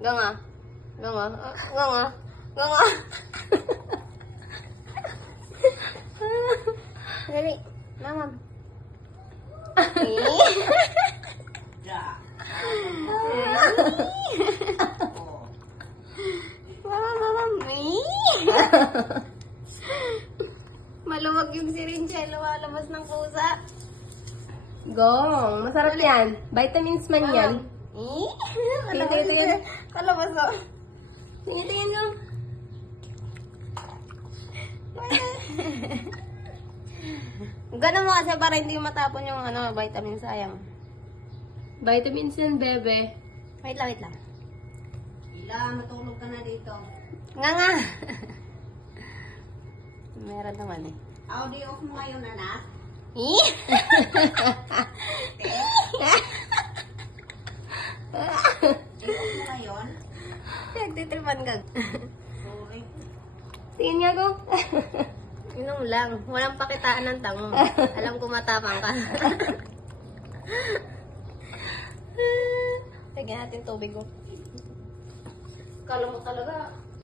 Ganga. Ganga. Ganga. Ganga. Dali. Mamam. Maluwag yung sirinja, lumalabas ng pusa. Gong, masarap yan. Vitamins man yan. Tingin. Kalabas o. Tingin ko. Ganun mo kasi para hindi matapon yung vitamin, sayang. Vitamins yan, bebe. Wait lang. Ila, matulog ka na dito. Nga. Meron naman eh. Audio off mo ngayon, anak. I-off mo ngayon. Nagtitripan ka. Sorry. Tingin nga ko. Inom lang. Walang pakitaan ng tango. Alam ko matapang ka. Lagyan natin tubig ko. Kala mo talaga,